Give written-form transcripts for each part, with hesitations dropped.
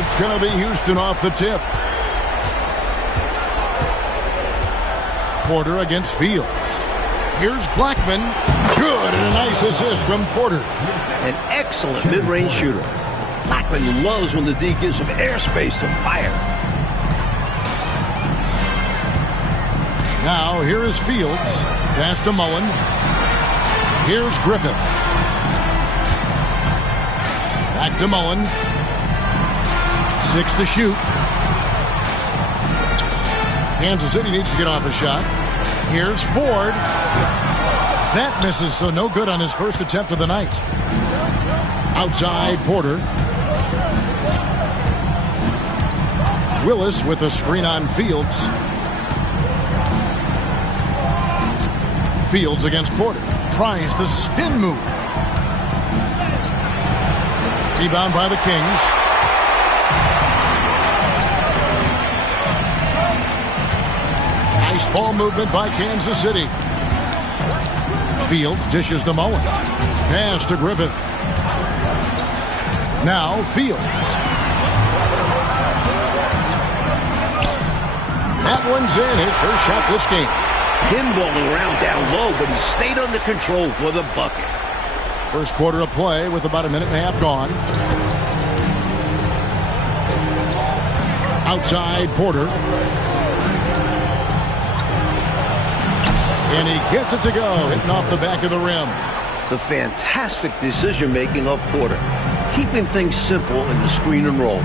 it's going to be Houston off the tip. Porter against Fields. Here's Blackman. Good, and a nice assist from Porter. An excellent mid-range shooter. Blackman loves when the D gives him airspace to fire. Now, here is Fields. Pass to Mullen. Here's Griffith. Back to Mullen. 6 to shoot. Kansas City needs to get off a shot. Here's Ford. That misses, so no good on his first attempt of the night. Outside, Porter. Willis with a screen on Fields. Fields against Porter. Tries the spin move. Rebound by the Kings. Nice ball movement by Kansas City. Fields dishes to Mullen. Pass to Griffith. Now Fields. That one's in. His first shot this game. Pinballing around down low, but he stayed under control for the bucket. First quarter of play with about a minute and a half gone. Outside, Porter. And he gets it to go, hitting off the back of the rim. The fantastic decision-making of Porter, keeping things simple in the screen and roll.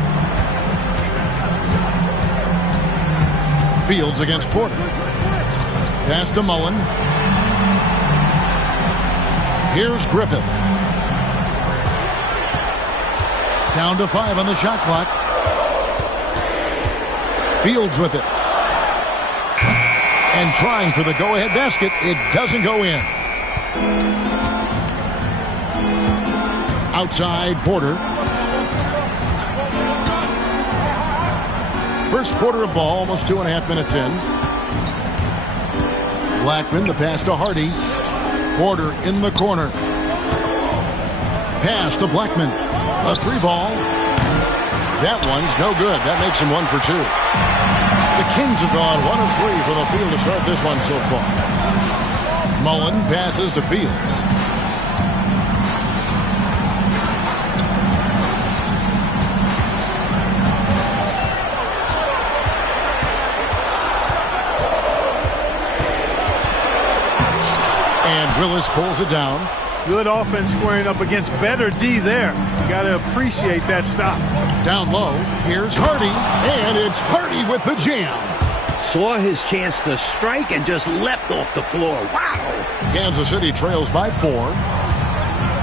Fields against Porter. Pass to Mullen. Here's Griffith. Down to 5 on the shot clock. Fields with it. And trying for the go-ahead basket. It doesn't go in. Outside, Porter. First quarter of ball, almost 2.5 minutes in. Blackman, the pass to Hardy. Porter in the corner. Pass to Blackman. A 3-ball. That one's no good. That makes him 1 for 2. The Kings have gone 1 of 3 for the field to start this one so far. Mullen passes to Fields. And Willis pulls it down. Good offense squaring up against better D there. You got to appreciate that stop. Down low, here's Hardy, and it's Hardy with the jam. Saw his chance to strike and just leapt off the floor. Wow! Kansas City trails by 4.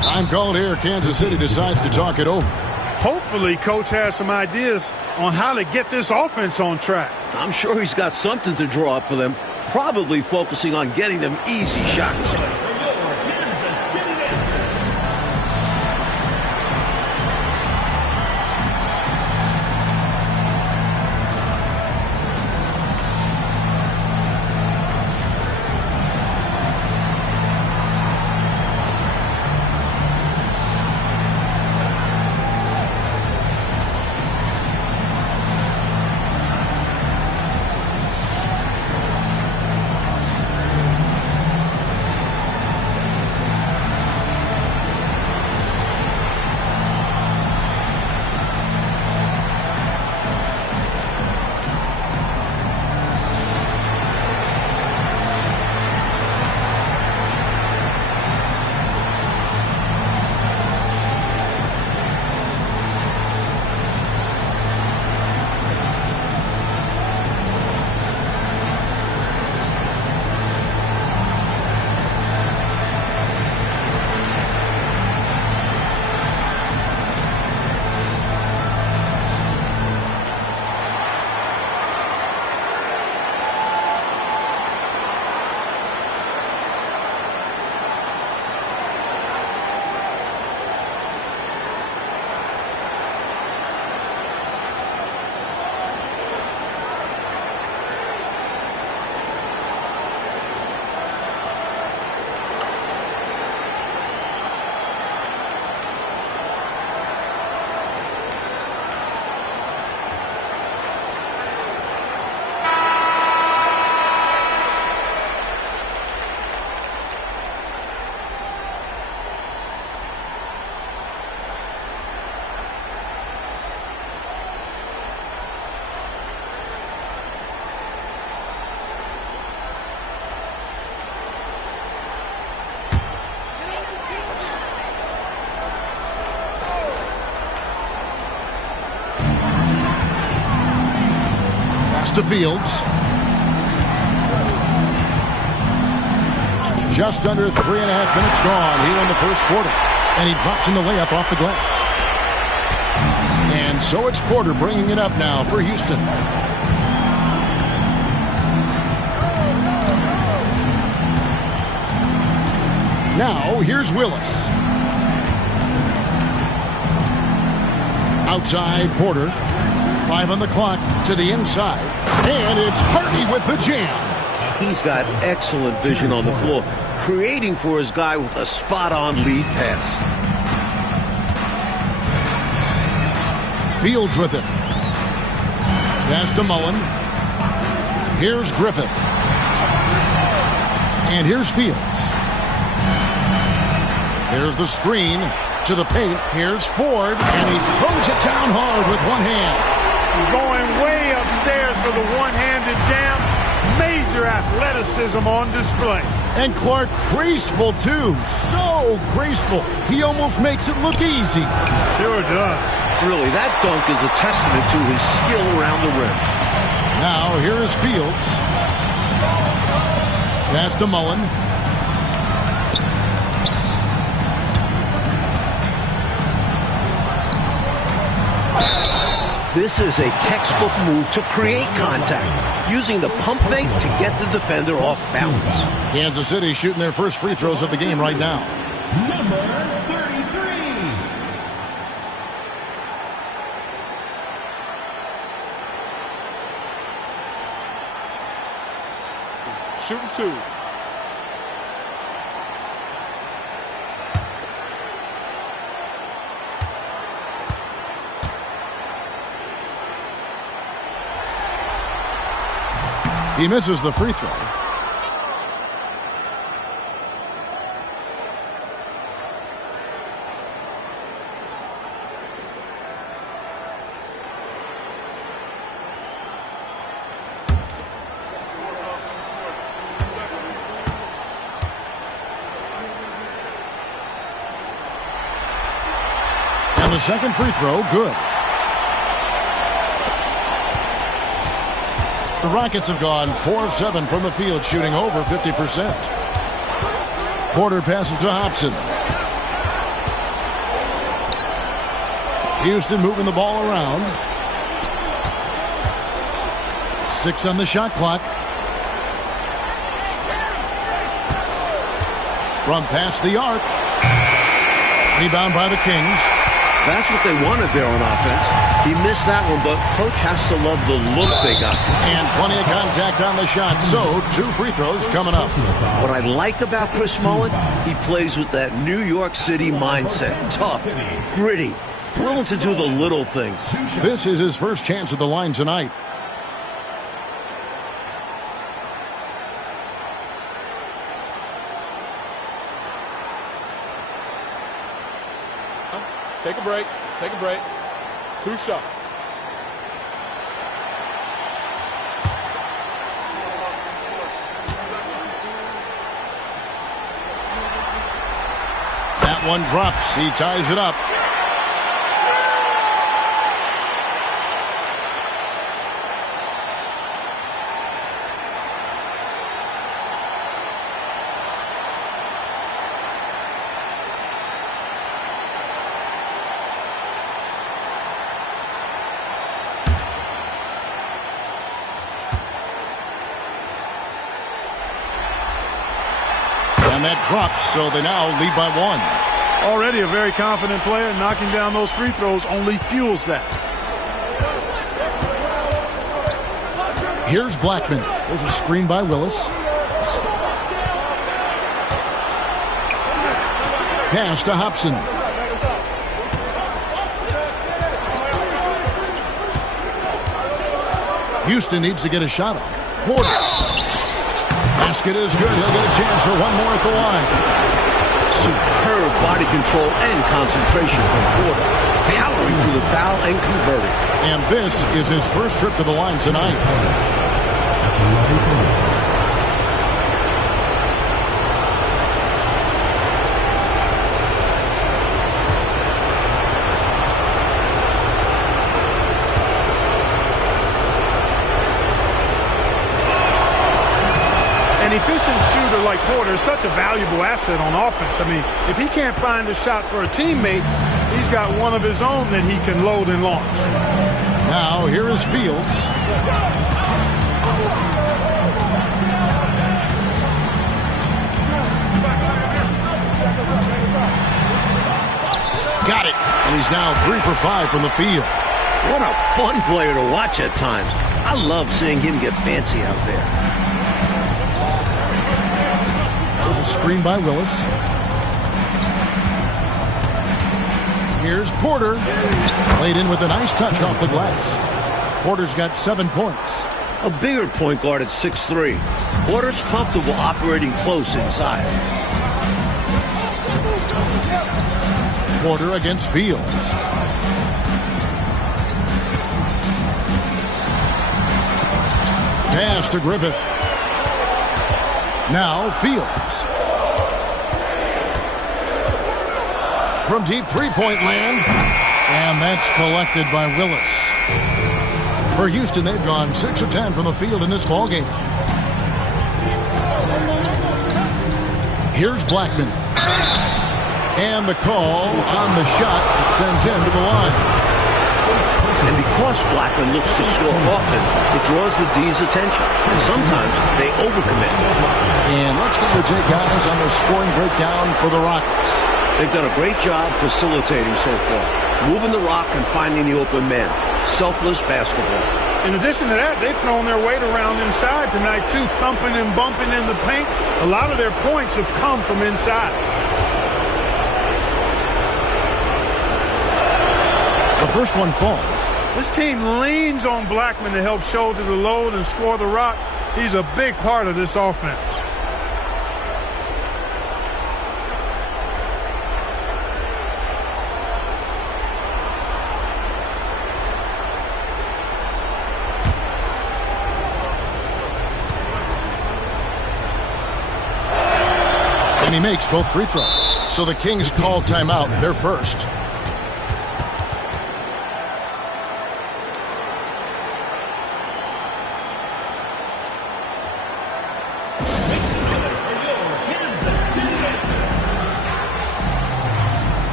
Time called here. Kansas City decides to talk it over. Hopefully, Coach has some ideas on how to get this offense on track. I'm sure he's got something to draw up for them, probably focusing on getting them easy shots. to Fields. Just under 3.5 minutes gone here in the first quarter. And he drops in the layup off the glass. And so it's Porter bringing it up now for Houston. Now, here's Willis. Outside, Porter. 5 on the clock to the inside. And it's Hardy with the jam. He's got excellent vision on the floor, creating for his guy with a spot-on lead pass. Fields with it. Pass to Mullen. Here's Griffith. And here's Fields. Here's the screen to the paint. Here's Ford. And he throws it down hard with one hand. Going way upstairs for the one-handed jam. Major athleticism on display. And Clark graceful, too. So graceful. He almost makes it look easy. Sure does. Really, that dunk is a testament to his skill around the rim. Now, here is Fields. Pass to Mullen. This is a textbook move to create contact, using the pump fake to get the defender off balance. Kansas City shooting their first free throws of the game right now. Number 33. Shooting 2. He misses the free throw. And the second free throw, good. The Rockets have gone 4 of 7 from the field, shooting over 50%. Porter passes to Hobson. Houston moving the ball around. 6 on the shot clock. From past the arc. Rebound by the Kings. That's what they wanted there on offense. He missed that one, but coach has to love the look they got. And plenty of contact on the shot. So, 2 free throws coming up. What I like about Chris Mullen, he plays with that New York City mindset. Tough, gritty, willing to do the little things. This is his first chance at the line tonight. Take a break. Take a break. 2 shots. That one drops. He ties it up. And that drops, so they now lead by 1. Already a very confident player. Knocking down those free throws only fuels that. Here's Blackman. There's a screen by Willis. Pass to Hobson. Houston needs to get a shot off. Porter. Basket is good. He'll get a chance for one more at the line. Superb body control and concentration from Porter. Powering through the foul and converting. And this is his first trip to the line tonight. like Porter is such a valuable asset on offense. I mean, if he can't find a shot for a teammate, he's got one of his own that he can load and launch. Now here is Fields. Got it. And he's now 3 for 5 from the field. What a fun player to watch at times. I love seeing him get fancy out there. There's a screen by Willis. Here's Porter. Laid in with a nice touch off the glass. Porter's got 7 points. A bigger point guard at 6'3". Porter's comfortable operating close inside. Porter against Fields. Pass to Griffith. Now Fields. From deep three-point land. And that's collected by Willis. For Houston, they've gone 6 of 10 from the field in this ballgame. Here's Blackman. And the call on the shot that sends him to the line. And because Blackman looks to score often, it draws the D's attention. And sometimes they overcommit. And let's get your take, guys, on the scoring breakdown for the Rockets. They've done a great job facilitating so far. Moving the rock and finding the open man. Selfless basketball. In addition to that, they've thrown their weight around inside tonight, too, thumping and bumping in the paint. A lot of their points have come from inside. The first one falls. This team leans on Blackman to help shoulder the load and score the rock. He's a big part of this offense. And he makes both free throws. So the Kings call timeout. They're first.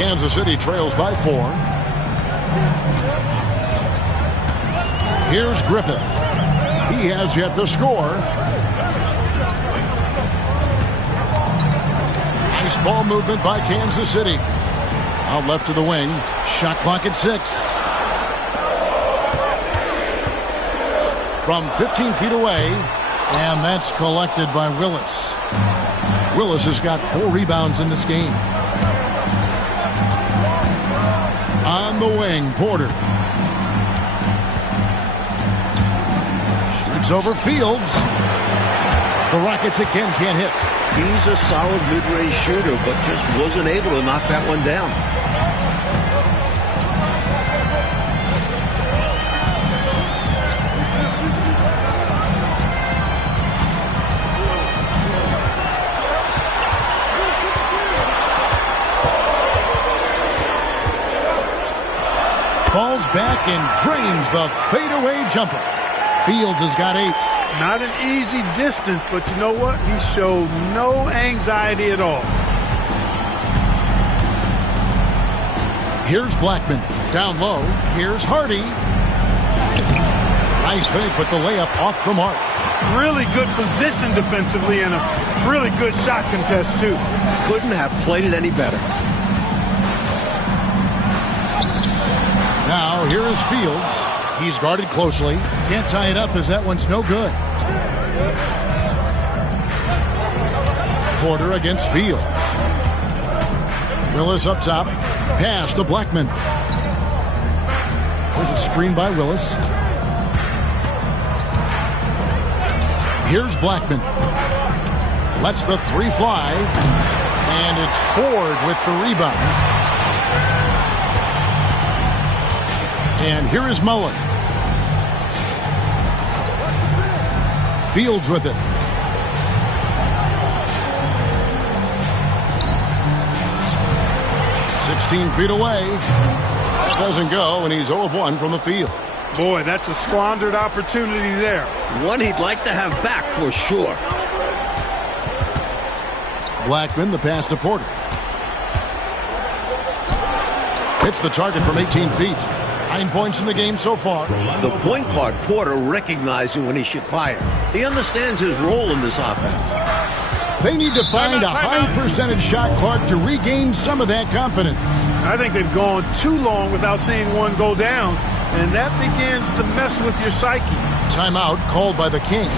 Kansas City trails by 4. Here's Griffith. He has yet to score. Nice ball movement by Kansas City. Out left to the wing. Shot clock at 6. From 15 feet away. And that's collected by Willis. Willis has got 4 rebounds in this game. On the wing, Porter. Shoots over Fields. The Rockets again can't hit. He's a solid mid-range shooter, but just wasn't able to knock that one down. Falls back and drains the fadeaway jumper. Fields has got 8. Not an easy distance, but you know what? He showed no anxiety at all. Here's Blackman. Down low. Here's Hardy. Nice fake, but the layup off the mark. Really good position defensively and a really good shot contest, too. Couldn't have played it any better. Now, here is Fields. He's guarded closely. Can't tie it up as that one's no good. Porter against Fields. Willis up top. Pass to Blackman. There's a screen by Willis. Here's Blackman. Lets the 3 fly. And it's Ford with the rebound. And here is Mullen. Fields with it. "16 feet away. That doesn't go, and he's 0 of 1 from the field. Boy, that's a squandered opportunity there. One he'd like to have back for sure. Blackman, the pass to Porter. Hits the target from 18 feet. 9 points in the game so far. The point guard, Porter, recognizing when he should fire. He understands his role in this offense. They need to find a high percentage shot, Clark, to regain some of that confidence. I think they've gone too long without seeing one go down, and that begins to mess with your psyche. Timeout called by the Kings.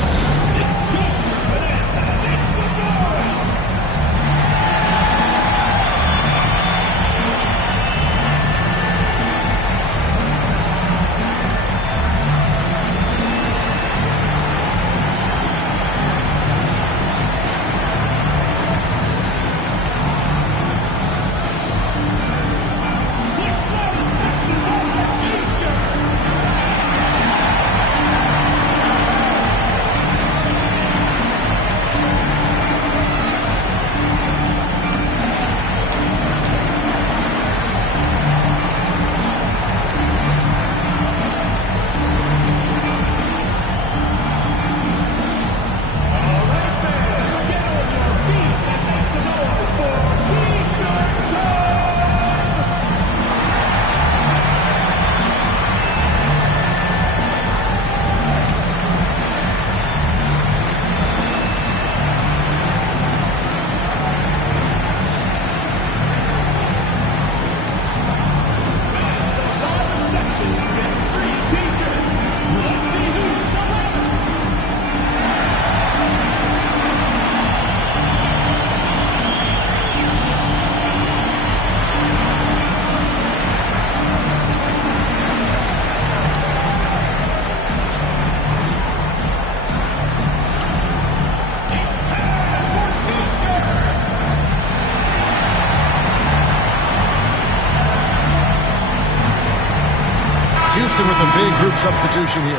Houston with a big group substitution here.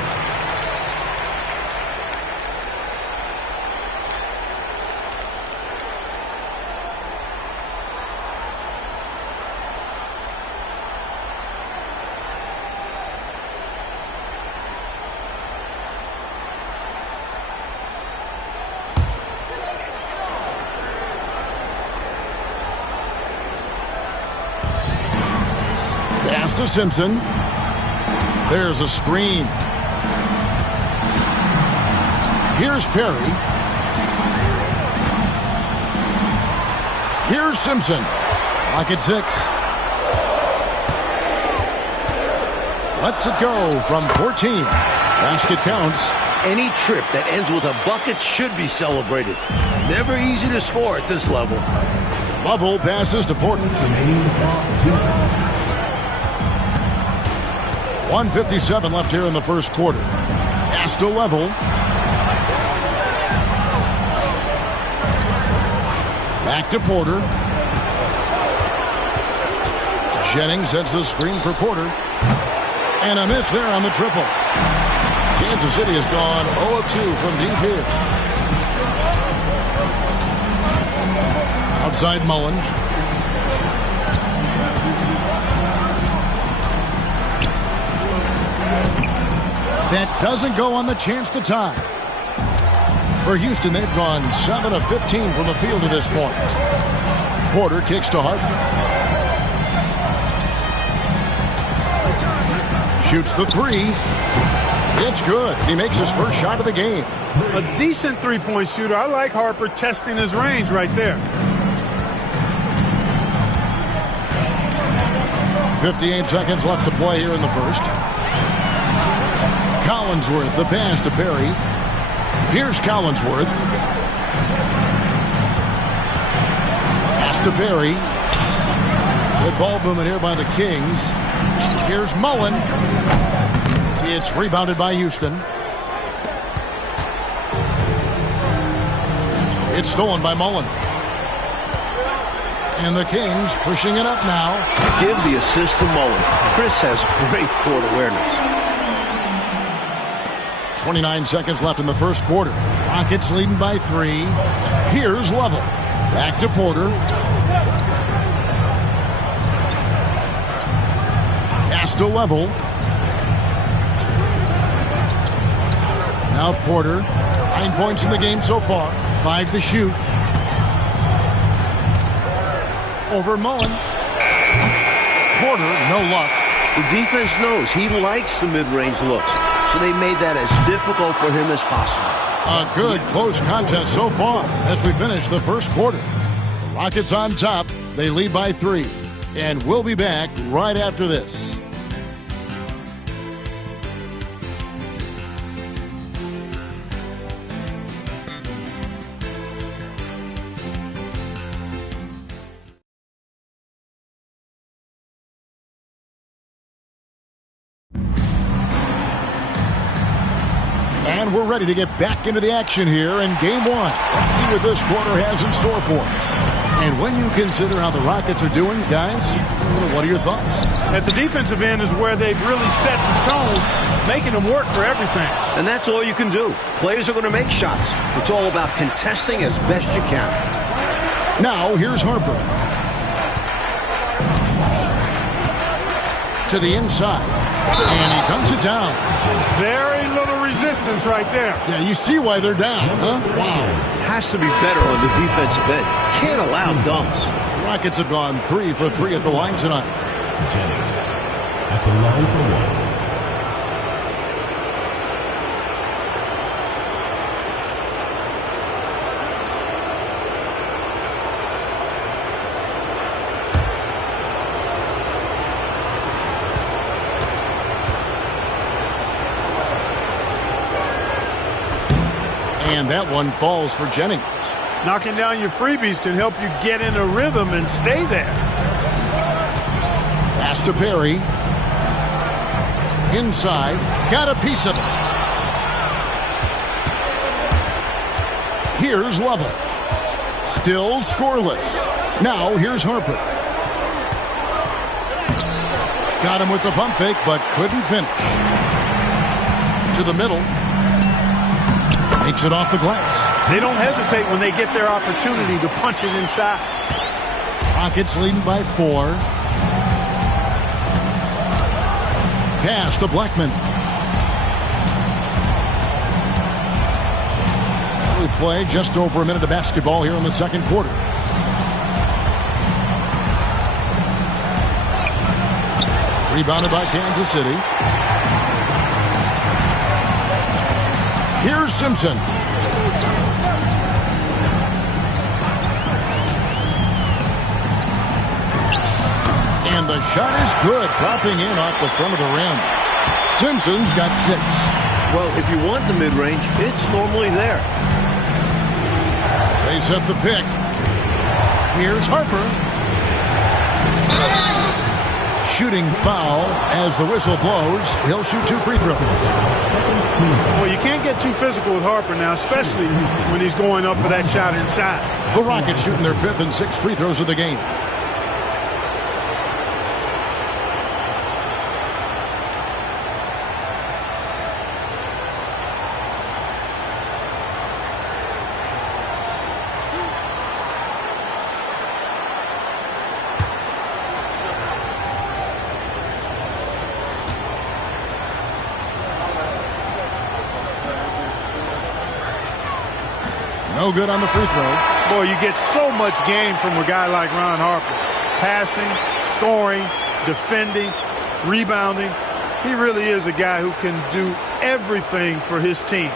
Pass to Simpson. There's a screen. Here's Perry. Here's Simpson. Lock at 6. Lets it go from 14. Basket counts. Any trip that ends with a bucket should be celebrated. Never easy to score at this level. Lovell passes to Porter. 1:57 left here in the first quarter. Pass to Lovell. Back to Porter. Jennings sets the screen for Porter. And a miss there on the triple. Kansas City has gone 0 of 2 from deep here. Outside Mullen. That doesn't go on the chance to tie. For Houston, they've gone 7 of 15 from the field to this point. Porter kicks to Harper. Shoots the three. It's good. He makes his first shot of the game. A decent three-point shooter. I like Harper testing his range right there. 58 seconds left to play here in the first. Collinsworth, the pass to Perry. Here's Collinsworth. Pass to Perry. Good ball movement here by the Kings. Here's Mullen. It's rebounded by Houston. It's stolen by Mullen. And the Kings pushing it up now. Give the assist to Mullen. Chris has great court awareness. 29 seconds left in the first quarter. Rockets leading by 3. Here's Lovell. Back to Porter. Pass to Lovell. Now Porter. 9 points in the game so far. 5 to shoot. Over Mullen. Porter, no luck. The defense knows he likes the mid-range looks, so they made that as difficult for him as possible. A good close contest so far as we finish the first quarter. The Rockets on top. They lead by 3. And we'll be back right after this. And we're ready to get back into the action here in Game 1. Let's see what this quarter has in store for us. And when you consider how the Rockets are doing, guys, what are your thoughts? At the defensive end is where they've really set the tone, making them work for everything. And that's all you can do. Players are going to make shots. It's all about contesting as best you can. Now, here's Harper. To the inside. And he dunks it down. Very little resistance right there. Yeah, you see why they're down, huh? Wow. Has to be better on the defensive end. Can't allow dunks. Rockets have gone 3 for 3 at the line tonight. Jennings at the line for 1. And that one falls for Jennings. Knocking down your freebies can help you get in a rhythm and stay there. Pass to Perry. Inside. Got a piece of it. Here's Lovell. Still scoreless. Now here's Harper. Got him with the pump fake, but couldn't finish. To the middle. Takes it off the glass. They don't hesitate when they get their opportunity to punch it inside. Rockets leading by 4. Pass to Blackman. We play just over a minute of basketball here in the second quarter. Rebounded by Kansas City. Here's Simpson. And the shot is good, dropping in off the front of the rim. Simpson's got 6. Well, if you want the mid-range, it's normally there. They set the pick. Here's Harper. Shooting foul as the whistle blows. He'll shoot 2 free throws. Well, you can't get too physical with Harper now, especially when he's going up for that shot inside. The Rockets shooting their 5th and 6th free throws of the game. No good on the free throw. Boy, you get so much game from a guy like Ron Harper. Passing, scoring, defending, rebounding. He really is a guy who can do everything for his team.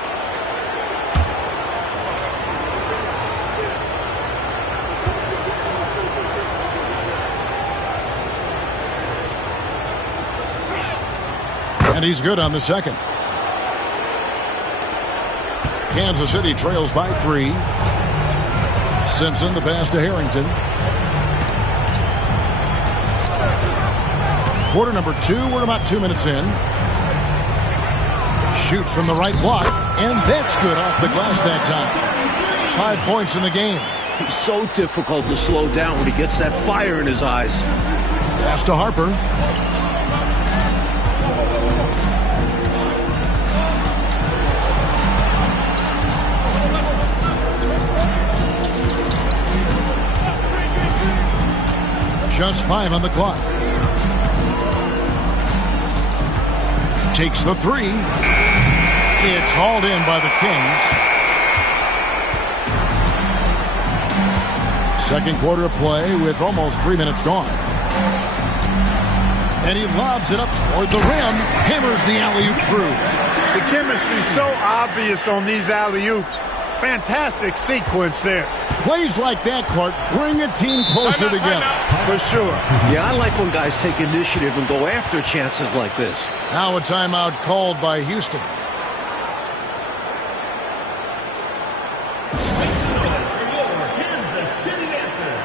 And he's good on the second. Kansas City trails by 3. Simpson, the pass to Harrington. Quarter number 2. We're about 2 minutes in. Shoots from the right block, and that's good off the glass that time. 5 points in the game. He's so difficult to slow down when he gets that fire in his eyes. Pass to Harper. Just 5 on the clock. Takes the 3. It's hauled in by the Kings. Second quarter of play with almost 3 minutes gone. And he lobs it up toward the rim. Hammers the alley-oop through. The chemistry so obvious on these alley-oops. Fantastic sequence there. Plays like that, Clark, bring a team closer together. For sure. Yeah, I like when guys take initiative and go after chances like this. Now a timeout called by Houston. Kansas City answers.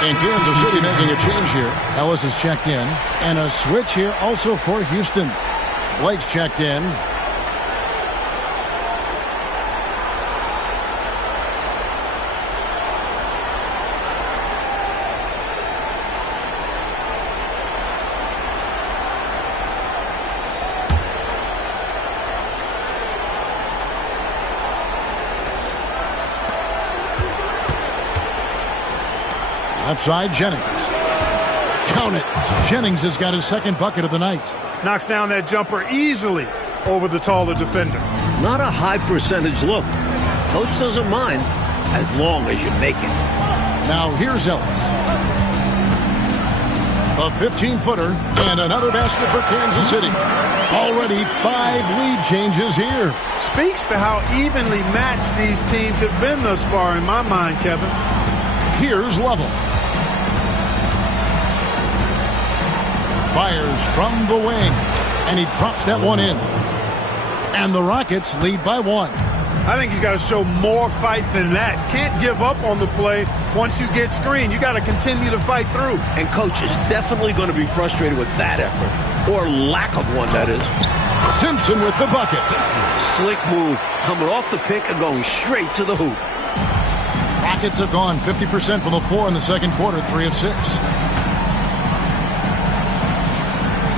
And Kansas City making a change here. Ellis is checked in. And a switch here also for Houston. Blake's checked in. Left side, Jennings. Count it. Jennings has got his second bucket of the night. Knocks down that jumper easily over the taller defender. Not a high percentage look. Coach doesn't mind as long as you make it. Now here's Ellis. A 15-footer and another basket for Kansas City. Already 5 lead changes here. Speaks to how evenly matched these teams have been thus far in my mind, Kevin. Here's Lovell. Fires from the wing, and he drops that one in. And the Rockets lead by 1. I think he's got to show more fight than that. Can't give up on the play once you get screened. You got to continue to fight through. And coach is definitely going to be frustrated with that effort, or lack of one, that is. Simpson with the bucket. Slick move, coming off the pick and going straight to the hoop. Rockets have gone 50% from the floor in the second quarter, 3 of 6.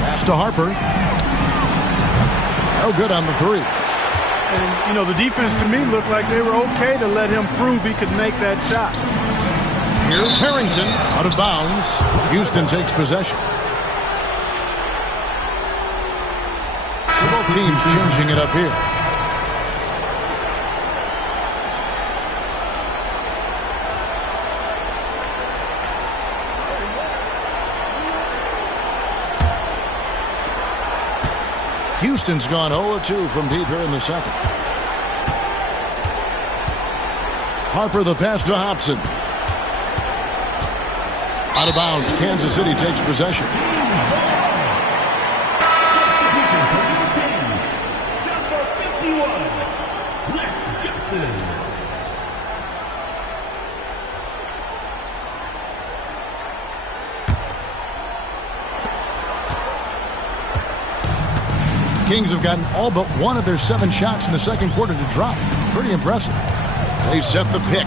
Pass to Harper. No good on the 3. And, you know, the defense to me looked like they were okay to let him prove he could make that shot. Here's Harrington out of bounds. Houston takes possession. So both teams changing it up here. Houston's gone 0-2 from deep here in the second. Harper the pass to Hobson. Out of bounds. Kansas City takes possession. Substitution for the Kings. Number 51, Les Johnson. Kings have gotten all but 1 of their 7 shots in the second quarter to drop. Pretty impressive. They set the pick.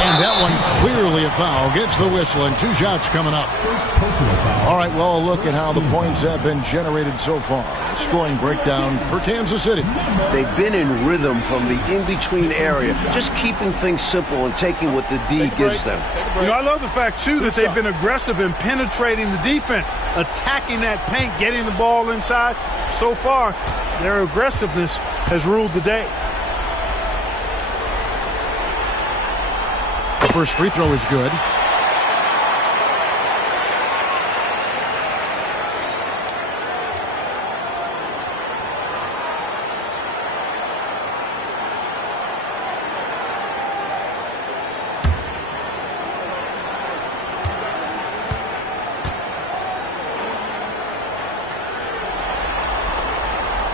And that one clearly a foul. Gets the whistle and 2 shots coming up. All right, well, look at how the points have been generated so far. Scoring breakdown for Kansas City. They've been in rhythm from the in-between area, just keeping things simple and taking what the D gives them. You know, I love the fact, too, that they've been aggressive in penetrating the defense, attacking that paint, getting the ball inside. So far, their aggressiveness has ruled the day. The first free throw is good.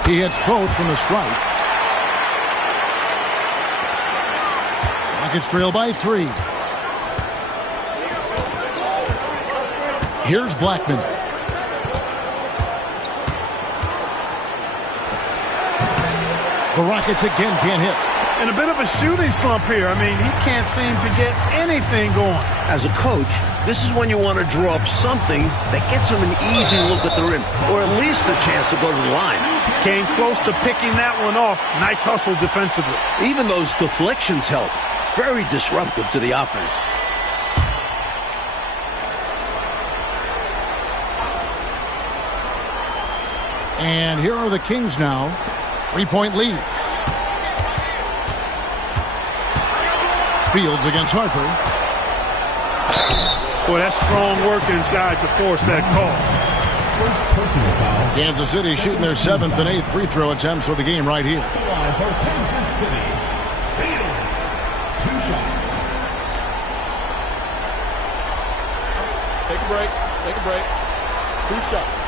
He hits both from the stripe. Rockets trail by 3. Here's Blackman. The Rockets again can't hit. And a bit of a shooting slump here. I mean, he can't seem to get anything going. As a coach, this is when you want to draw up something that gets him an easy look at the rim, or at least the chance to go to the line. Came close to picking that one off. Nice hustle defensively. Even those deflections help. Very disruptive to the offense. And here are the Kings now. 3-point lead. Fields against Harper. Boy, that's strong work inside to force that call. First personal foul. Kansas City shooting their 7th and 8th free throw attempts for the game right here. For Kansas City. Fields. 2 shots. Take a break. Take a break. 2 shots.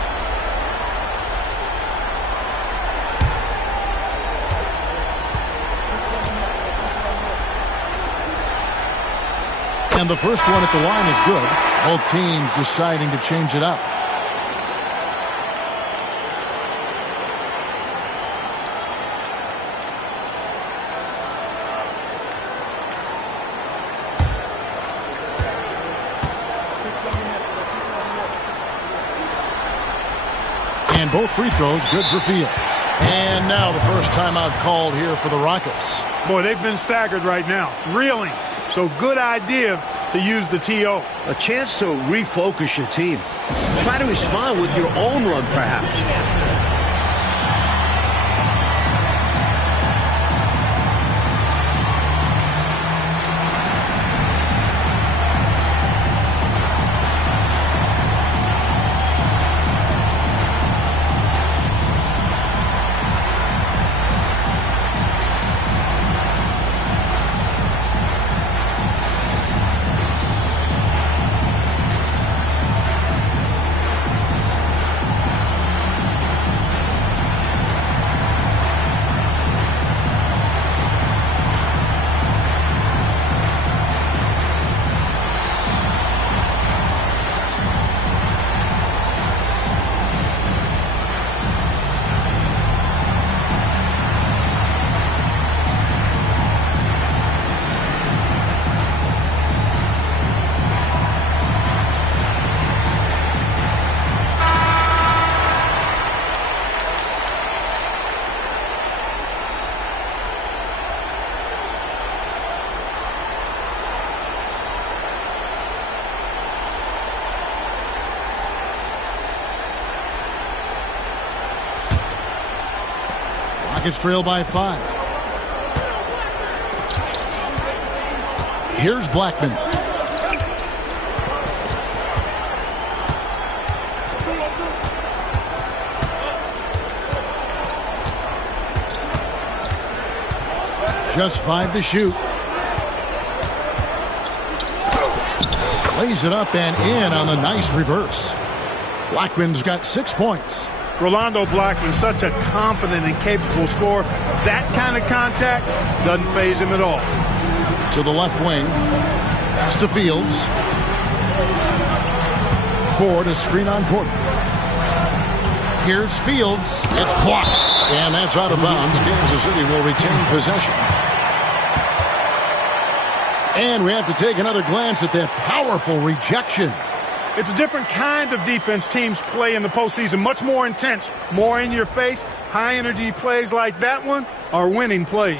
And the first one at the line is good. Both teams deciding to change it up. And both free throws good for Fields. And now the first timeout called here for the Rockets. Boy, they've been staggered right now. Reeling. So good idea to use the TO. A chance to refocus your team. Try to respond with your own run, perhaps. Rockets trail by 5. Here's Blackman. Just 5 to shoot. Lays it up and in on the nice reverse. Blackman's got 6 points. Rolando Blackman, such a confident and capable scorer. That kind of contact doesn't faze him at all. To the left wing. Pass to Fields. Ford, a screen on Porter. Here's Fields. It's blocked. And that's out of bounds. Kansas City will retain possession. And we have to take another glance at that powerful rejection. It's a different kind of defense teams play in the postseason. Much more intense, more in your face. High energy plays like that one are winning plays.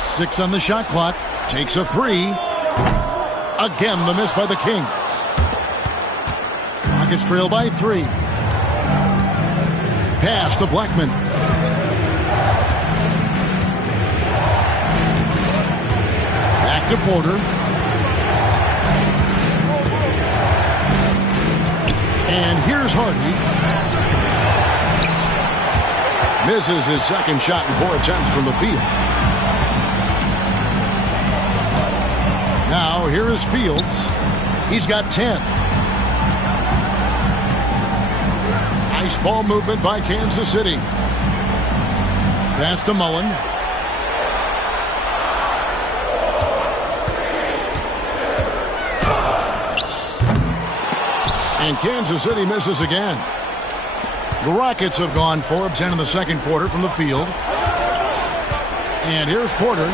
Six on the shot clock. Takes a 3. Again, the miss by the Kings. Rockets trail by 3. Pass to Blackman. Back to Porter. And here's Hardy. Misses his second shot in 4 attempts from the field. Now, here is Fields. He's got 10. Nice ball movement by Kansas City. Pass to Mullen. And Kansas City misses again. The Rockets have gone 4 of 10 in the second quarter from the field. And here's Porter.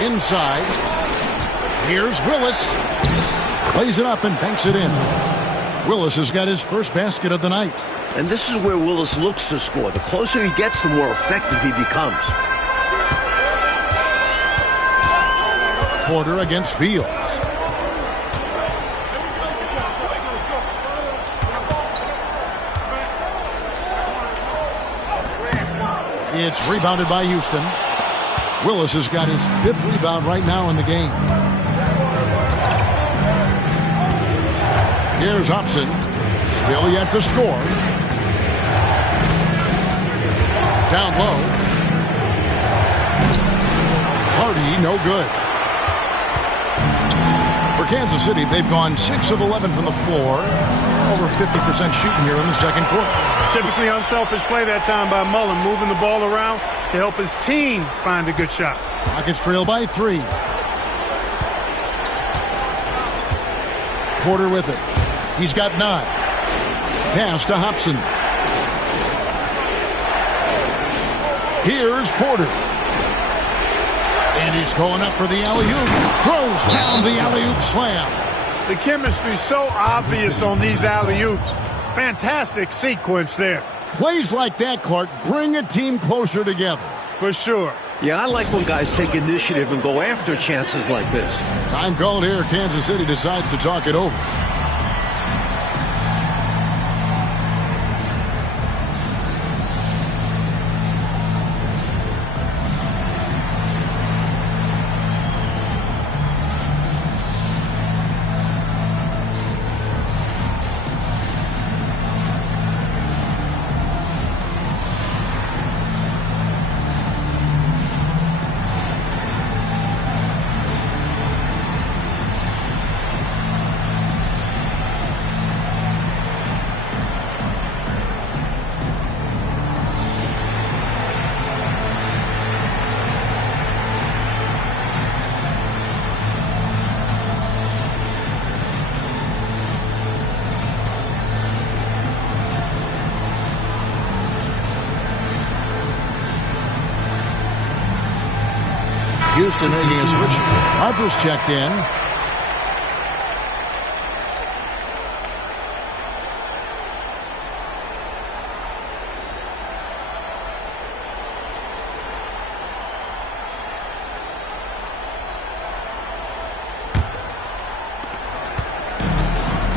Inside. Here's Willis. Plays it up and banks it in. Willis has got his first basket of the night. And this is where Willis looks to score. The closer he gets, the more effective he becomes. Porter against Fields. It's rebounded by Houston. Willis has got his 5th rebound right now in the game. Here's Hobson. Still yet to score. Down low. Hardy, no good. For Kansas City, they've gone 6 of 11 from the floor. Over 50% shooting here in the second quarter. Typically unselfish play that time by Mullen, moving the ball around to help his team find a good shot. Rockets trail by 3. Porter with it. He's got 9. Pass to Hobson. Here's Porter. And he's going up for the alley-oop. Throws down the alley-oop slam. The chemistry so obvious on these alley-oops. Fantastic sequence there. Plays like that, Clark, bring a team closer together. For sure. Yeah, I like when guys take initiative and go after chances like this. Time called here. Kansas City decides to talk it over. Houston making a switch. Harper's checked in.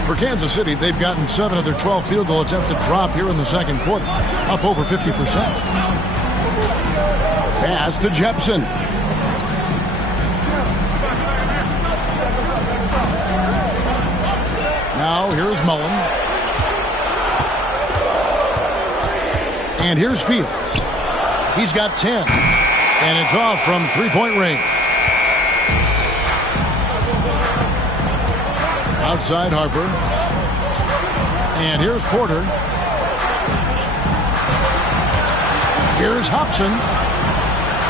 For Kansas City, they've gotten 7 of their 12 field goal attempts to drop here in the second quarter, up over 50%. Pass to Jepson. Now here's Mullen. And here's Fields. He's got 10. And it's off from three-point range. Outside Harper. And here's Porter. Here's Hobson.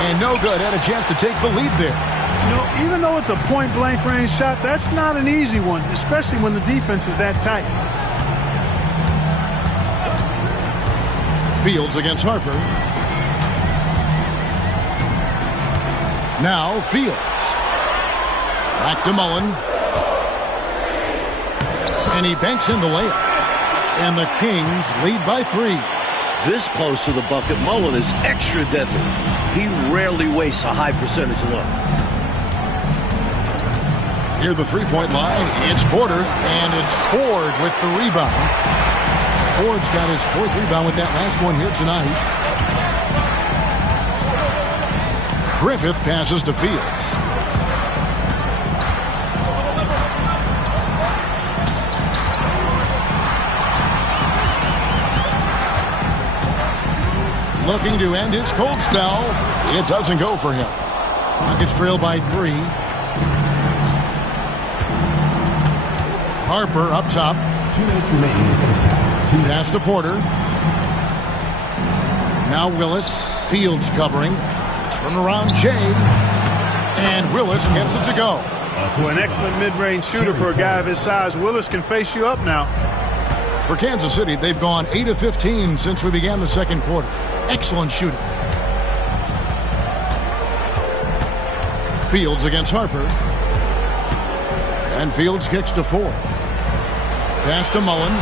And no good. Had a chance to take the lead there. You know, even though it's a point-blank range shot, that's not an easy one, especially when the defense is that tight. Fields against Harper. Now Fields. Back to Mullen. And he banks in the layup. And the Kings lead by 3. This close to the bucket, Mullen is extra deadly. He rarely wastes a high percentage look. Near the three-point line, it's Porter, and it's Ford with the rebound. Ford's got his 4th rebound with that last one here tonight. Griffith passes to Fields. Looking to end his cold spell. It doesn't go for him. Rockets trail by 3. Harper up top. 2 minutes remaining in the first half. Pass to Porter. Now Willis. Fields covering. Turnaround Jay. And Willis gets it to go. Well, an excellent mid-range shooter for a guy of his size. Willis can face you up now. For Kansas City, they've gone 8 of 15 since we began the second quarter. Excellent shooting. Fields against Harper. And Fields kicks to Ford. Pass to Mullen.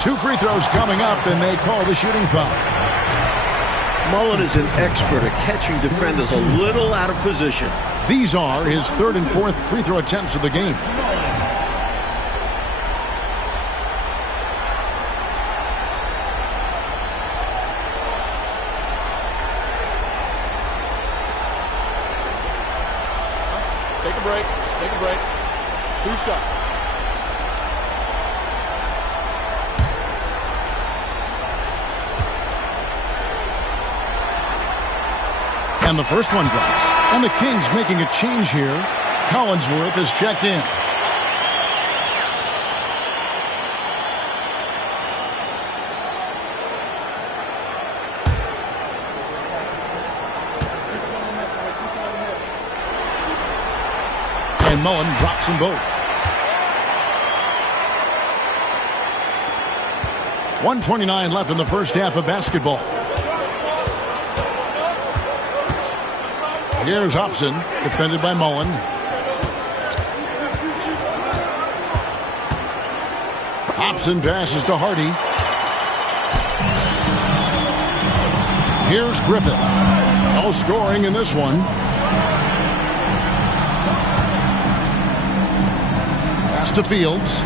2 free throws coming up, and they call the shooting foul. Mullen is an expert at catching defenders a little out of position. These are his 3rd and 4th free throw attempts of the game. Take a break. Take a break. 2 shots. And the first one drops. And the Kings making a change here. Collinsworth is checked in. And Mullen drops them both. 1:29 left in the first half of basketball. Here's Hobson, defended by Mullen. Hobson passes to Hardy. Here's Griffith. No scoring in this one. Pass to Fields.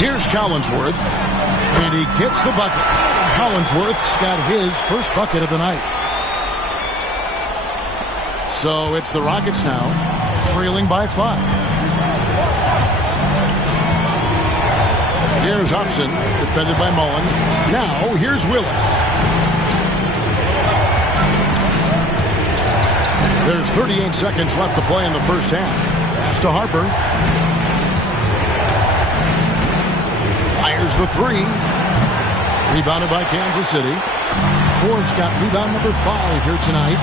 Here's Collinsworth. And he gets the bucket. Collinsworth's got his first bucket of the night. So it's the Rockets now, trailing by 5. Here's Hobson, defended by Mullen. Now here's Willis. There's 38 seconds left to play in the first half. Pass to Harper. Fires the 3. Rebounded by Kansas City. Ford's got rebound number 5 here tonight.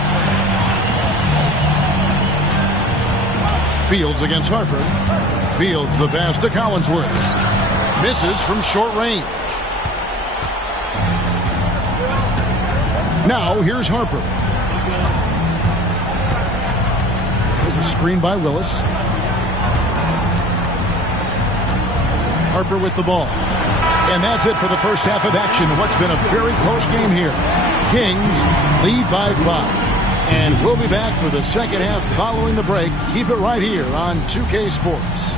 Fields against Harper. Fields the pass to Collinsworth. Misses from short range. Now here's Harper. There's a screen by Willis. Harper with the ball. And that's it for the first half of action. What's been a very close game here. Kings lead by 5. And we'll be back for the second half following the break. Keep it right here on 2K Sports.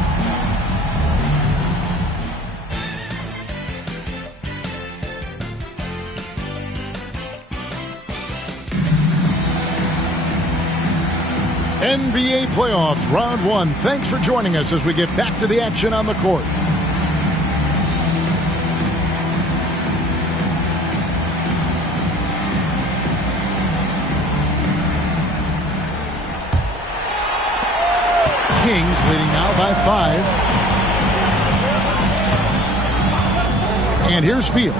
NBA playoffs, round one. Thanks for joining us as we get back to the action on the court. Kings leading now by 5. And here's Fields.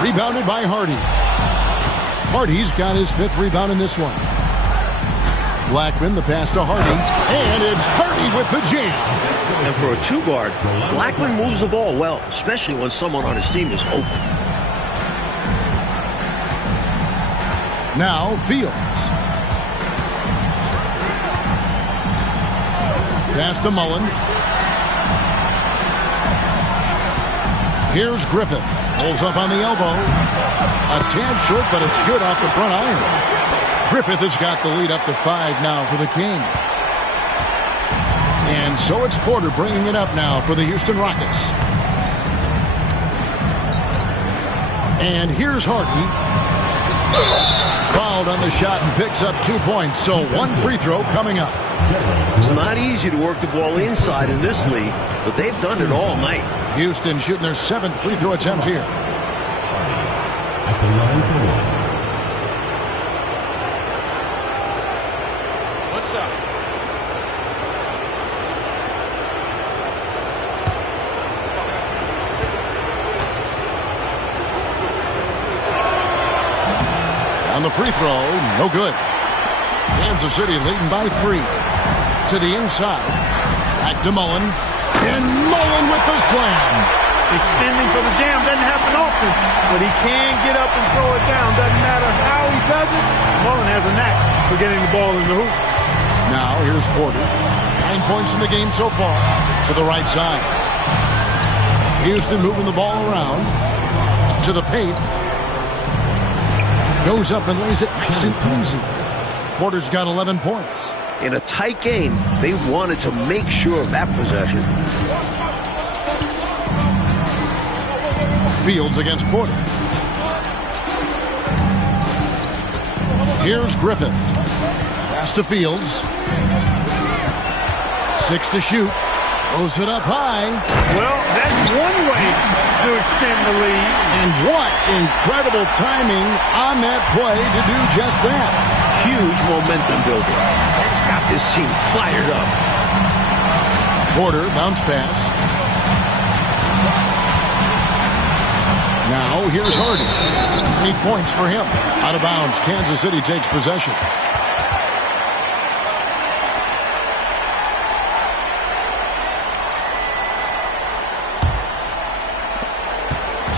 Rebounded by Hardy. Hardy's got his 5th rebound in this one. Blackman, the pass to Hardy. And it's Hardy with the jam. And for a 2-guard, Blackman moves the ball well, especially when someone on his team is open. Now Fields. Pass to Mullen. Here's Griffith. Pulls up on the elbow. A tad short, but it's good off the front iron. Griffith has got the lead up to 5 now for the Kings. And so it's Porter bringing it up now for the Houston Rockets. And here's Hardy. Fouled on the shot and picks up 2 points. So 1 free throw coming up. It's not easy to work the ball inside in this league, but they've done it all night. Houston shooting their 7th free throw attempt here. At the line for one. One shot. On the free throw, no good. Kansas City leading by 3. To the inside. Back to Mullen. And Mullen with the slam. Extending for the jam doesn't happen often, but he can get up and throw it down. Doesn't matter how he does it. Mullen has a knack for getting the ball in the hoop. Now here's Porter. 9 points in the game so far. To the right side. Houston moving the ball around. To the paint. Goes up and lays it nice and easy. Porter's got 11 points. In a tight game, they wanted to make sure of that possession. Fields against Porter. Here's Griffith. Pass to Fields. 6 to shoot. Throws it up high. Well, that's one way to extend the lead. And what incredible timing on that play to do just that. Huge momentum builder. It's got this team fired up. Porter, bounce pass. Now, here's Hardy. 8 points for him. Out of bounds, Kansas City takes possession.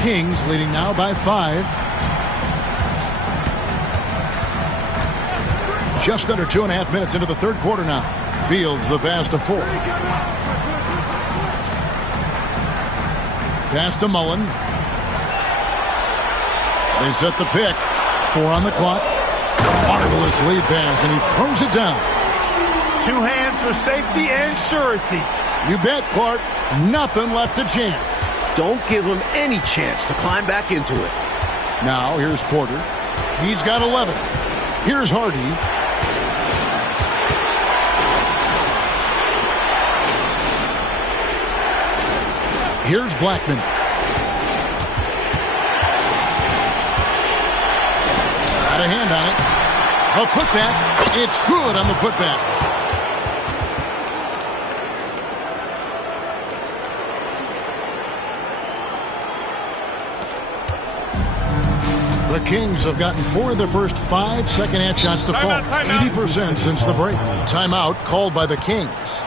Kings leading now by 5. Just under 2.5 minutes into the third quarter now. Fields the fast of 4. Pass to Mullen. They set the pick. 4 on the clock. Marvelous lead pass, and he throws it down. 2 hands for safety and surety. You bet, Clark. Nothing left to chance. Don't give him any chance to climb back into it. Now, here's Porter. He's got 11. Here's Hardy. Here's Blackman. Got a hand on it. A putback. It's good on the putback. The Kings have gotten 4 of their first 5 second-half shots to fall. 80% since the break. Timeout called by the Kings.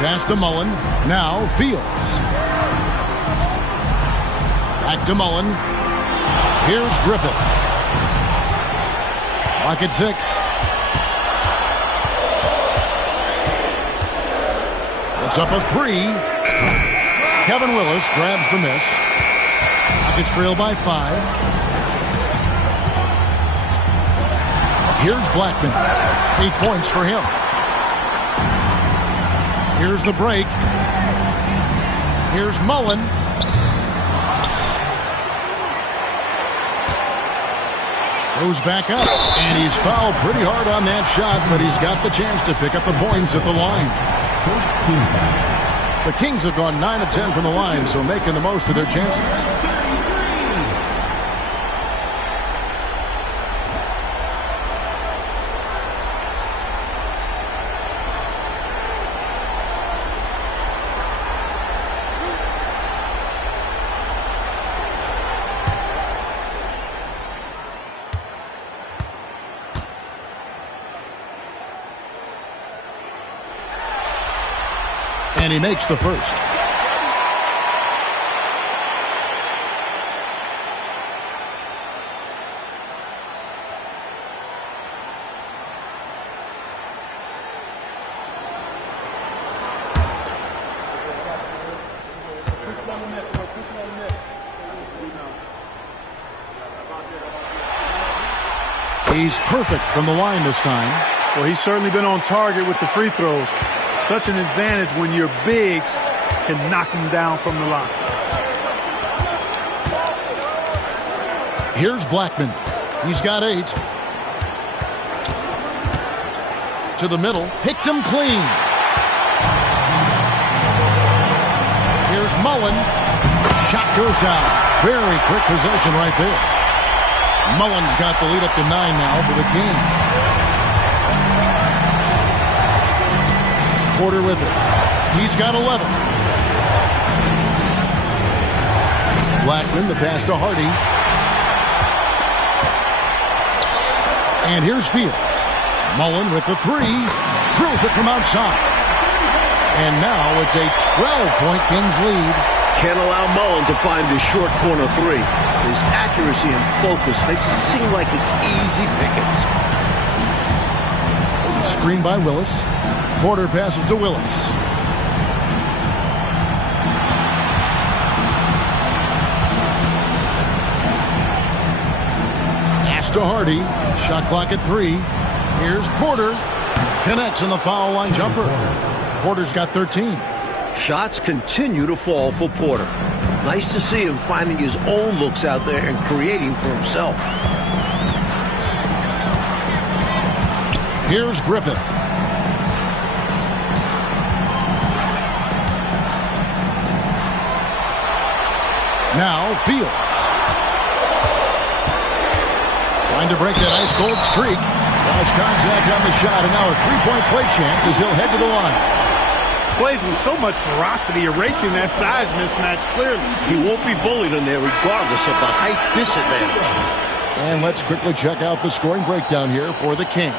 Pass to Mullen. Now Fields. Back to Mullen. Here's Griffith. Clock at 6. It's up a 3. Kevin Willis grabs the miss. Rockets trail by 5. Here's Blackman. 8 points for him. Here's the break. Here's Mullen. Goes back up. And he's fouled pretty hard on that shot, but he's got the chance to pick up the points at the line. First team. The Kings have gone 9 of 10 from the line, so making the most of their chances. And he makes the first. He's perfect from the line this time. Well, he's certainly been on target with the free throws. Such an advantage when your bigs can knock them down from the line. Here's Blackman. He's got 8. To the middle. Picked him clean. Here's Mullen. Shot goes down. Very quick possession right there. Mullen's got the lead up to 9 now for the Kings. Porter with it. He's got 11. Blackman, the pass to Hardy. And here's Fields. Mullen with the 3. Drills it from outside. And now it's a 12-point Kings lead. Can't allow Mullen to find the short corner 3. His accuracy and focus makes it seem like it's easy pickings. There's a screen by Willis. Porter passes to Willis. Pass to Hardy. Shot clock at 3. Here's Porter. Connects on the foul line jumper. Porter's got 13. Shots continue to fall for Porter. Nice to see him finding his own looks out there and creating for himself. Here's Griffith. Now Fields. Trying to break that ice-cold streak. Lost contact on the shot, and now a three-point play chance as he'll head to the line. Plays with so much ferocity, erasing that size mismatch clearly. He won't be bullied in there regardless of the height disadvantage. And let's quickly check out the scoring breakdown here for the Kings.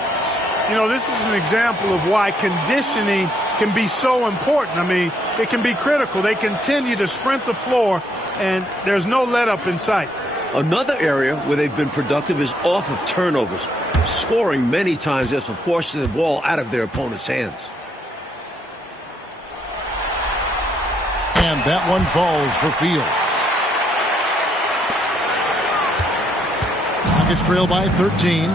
You know, this is an example of why conditioning can be so important. I mean, it can be critical. They continue to sprint the floor, and there's no let-up in sight. Another area where they've been productive is off of turnovers, scoring many times after forcing the ball out of their opponent's hands. And that one falls for Fields. Rockets trail by 13.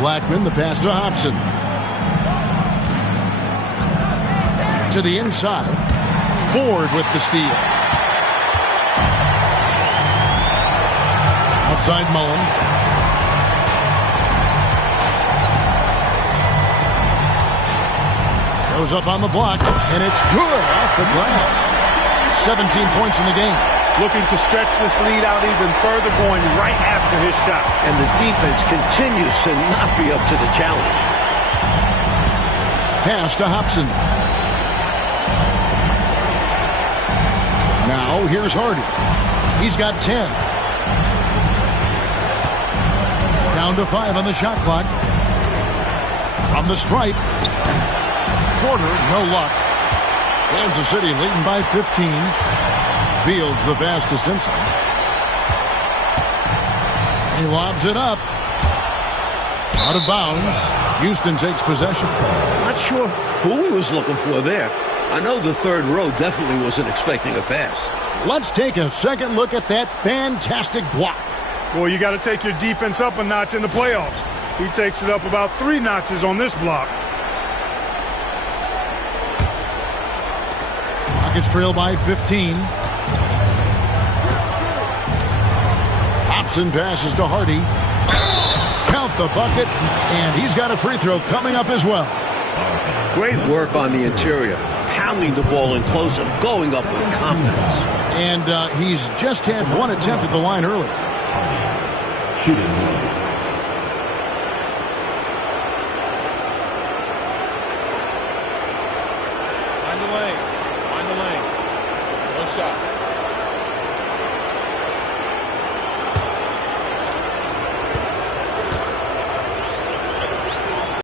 Blackman, the pass to Hobson. To the inside. Ford with the steal. Outside Mullen. Goes up on the block, and it's good off the glass. 17 points in the game. Looking to stretch this lead out even further, going right after his shot. And the defense continues to not be up to the challenge. Pass to Hobson. Now here's Hardy. He's got 10. Down to 5 on the shot clock. From the stripe. quarter, no luck. Kansas City leading by 15. Fields the pass to Simpson. He lobs it up. Out of bounds. Houston takes possession. Not sure who he was looking for there. I know the third row definitely wasn't expecting a pass. Let's take a second look at that fantastic block. Boy, you got to take your defense up a notch in the playoffs. He takes it up about 3 notches on this block. Rockets trail by 15. Hobson passes to Hardy. Count the bucket, and he's got a free throw coming up as well. Great work on the interior, pounding the ball in close and going up with confidence. And he's just had one attempt at the line earlier. Shooting. Find the lane. Find the lane. One shot.